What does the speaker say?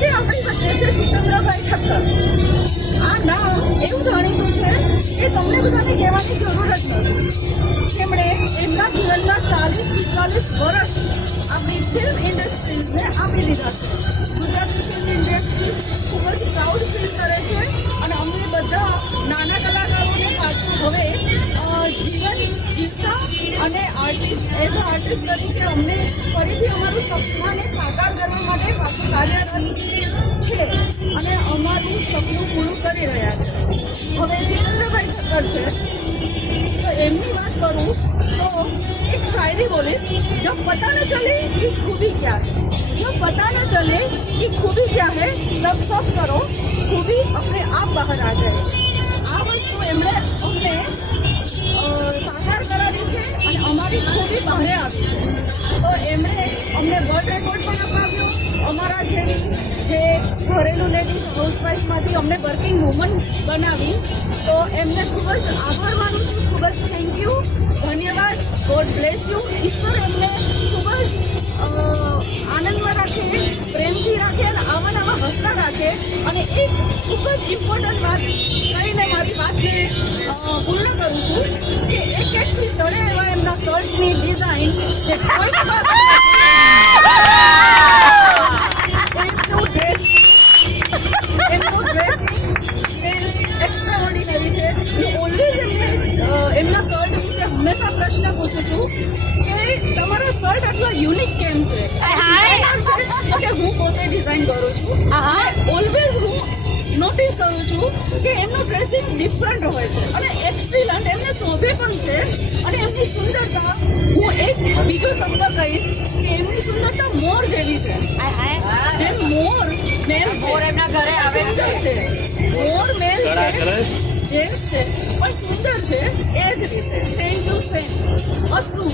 આજે આપણી વચ્ચે છે જીતેન્દ્રભાઈ ઠક્કર. આ નામ એવું જાણીતું છે કે તમને બધાને કહેવાની જરૂર જ નથી. તેમણે એમના જીવનના 40-45 વર્ષ આપણી ફિલ્મ ઇન્ડસ્ટ્રીઝને આપી દીધા છે. ગુજરાતી ફિલ્મ ઇન્ડસ્ટ્રી ખૂબ જ પ્રાઉડ ફીલ કરે છે અને અમને બધા નાના કલાકારોને પાછું હવે જીવન જીવતા અને એઝ આર્ટિસ્ટ તરીકે અમને ફરીથી અમારું સપનાને સાકાર કરવા માટે પાછું કાર્યરત છે અને અમારું સપનું પૂરું કરી રહ્યા છે. હવે જીતેન્દ્રભાઈ ઠક્કર છે તો એમની વાત કરું તો एक शायरी बोली, जब पता न चले कि खूबी क्या है, जब पता न चले कि खूबी क्या है, तब सब करो खूबी अपने आप બહાર આ જાય. આ વસ્તુ એમણે અમને સાકાર કરાવી છે અને અમારી ખૂબી બહાર આવી છે. તો એમણે અમને વર્લ્ડ રેકોર્ડ પણ અપાવ્યો. અમારા જેવી જે ઘરેલું લેડીઝ હાઉસવાઇફમાંથી અમને વર્કિંગ વુમન બનાવી. તો એમને ખૂબ જ આભાર માનું છું. ખૂબ જ થેન્ક યુ, ધન્યવાદ. God bless you. ઈશ્વર એમને ખૂબ જ આનંદમાં રાખે, પ્રેમથી રાખે અને આવા નવા હસતા રાખે. અને એક ખૂબ જ ઇમ્પોર્ટન્ટ વાત કહીને મારી વાતને પૂર્ણ કરું છું કે એકથી ચડે એવા એમના શર્ટની ડિઝાઇન જે એમનું ડ્રેસિંગ એક્સ્ટ્રાઓર્ડિનરી છે. હું ઓલવેઝ એમના શર્ટ વિશે હંમેશા પ્રશ્ન પૂછું છું કે તમારા શર્ટ આટલા યુનિક કેમ છે? કે હું પોતે ડિઝાઇન કરું છું. ઓલવેઝ હું નોટિસ કરું છું કે એમનું ડ્રેસિંગ ડિફરન્ટ હોય છે અને એક્સિલન્ટ એમને શોભે પણ છે. અને એમની સુંદરતા હું એક બીજો શબ્દ કહીશ કે એમની સુંદરતા મોર જેવી છે. જેમ મોર મેલ મોર એમના ઘરે આવે છે, મોર મેલ છે, જેન્ટ્સ છે પણ સુંદર છે. એ જ રીતે સેમ ટુ સેમ વસ્તુ